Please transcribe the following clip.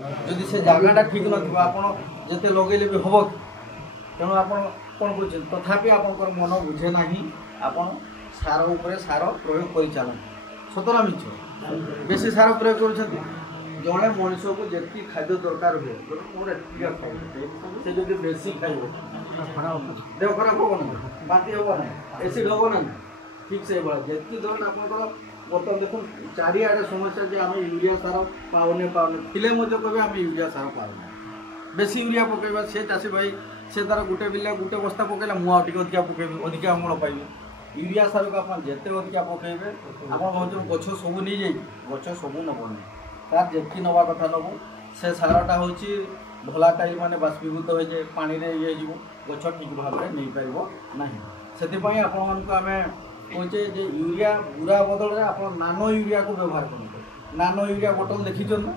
जदि से जगहटा ठीक न आपड़ जिते लगे भी हम तेणु आप कौन बुझे तथापि आप मन बुझे ना आपड़ सार उपर सार प्रयोग कर चल सतना मिछ बेसी सार प्रयोग कर जड़े मनीष को जी खाद्य दरकार हुए से जो बेसी खाइब देह खराब हम ना बांति हम ना एसिड हम ना ठीक से जी धरन आप बर्तमान देखो चारिआडे समस्या जे आम यूरिया सार पाने थिले कहे आम यूरिया सार पाऊना बेसी यूरिया पकड़ा से चाषी भाई से तार गोटे बिल्ला गोटे बस्ता पकड़ा मुझे अधिका पकड़ अधिका अमल पाइबे यूरिया सार को आप जिते अधिका पकड़े आप भाव गछ सब नहीं जाए गछ सब नबनी तार जी नवा कथा नबू से सारटा हूँ भला टाइल माने बाष्पीभूत हो जाए पानी में ये गछ ठीक भाव में नहीं पार ना से आम कहे यूरिया गुरा बदल में आप नानो यूरिया को व्यवहार करें नानो यूरिया बोतल देखी ना